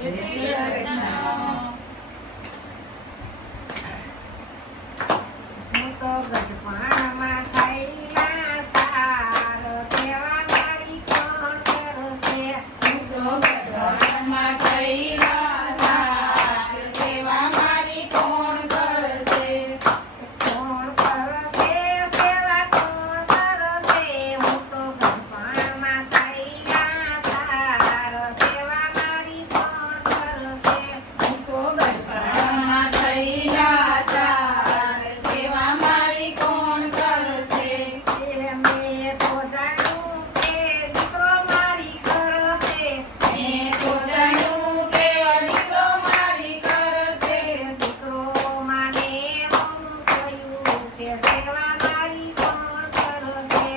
જય શ્રી કૃષ્ણ. હું તો ગઢપણમાં થયેલા સાર સેવા મારી કોણ કરશે? હું તો ગઢપણમાં થયેલા સાર સેવા મારી કોણ કરશે? કોણ કરશે સેવા કોણ કરશે? હું તો ગઢપણમાં થયેલા સાર સેવા મારી કોણ કરશે? હું તો ગઢપણમાં થયેલા સાર સેવા મારી કોણ કરશે? મેં તો જાણ્યું કે દીકરો મારી કરશે. મેં તો જાણ્યું કે દીકરો મારી કરશે. દીકરો માને હોવું કહ્યું કે સેવા મારી કોણ કરશે?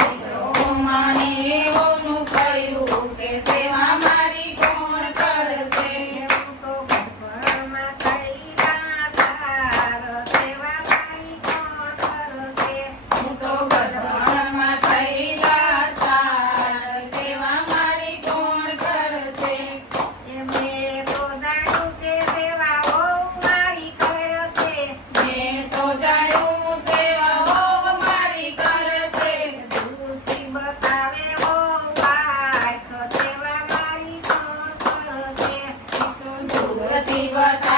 દીકરો માને હોનું કહ્યું કે સેવા મારી કોણ કરશે? હું તો ગઢપણમાં થયેલા સાર સેવા મારી કોણ કરશે? હું તો ગઢપણમાં થયેલા સાર સેવા મારી કોણ કરશે? મેં તો જાણ્યું કે સેવા વહુ મારી કરશે. મેં તો જાણ્યું સેવા હો મારી કરશે. દૂરથી બતાવે વહુ વાંખ સેવા મારી કોણ કરશે? દૂરથી બતાવે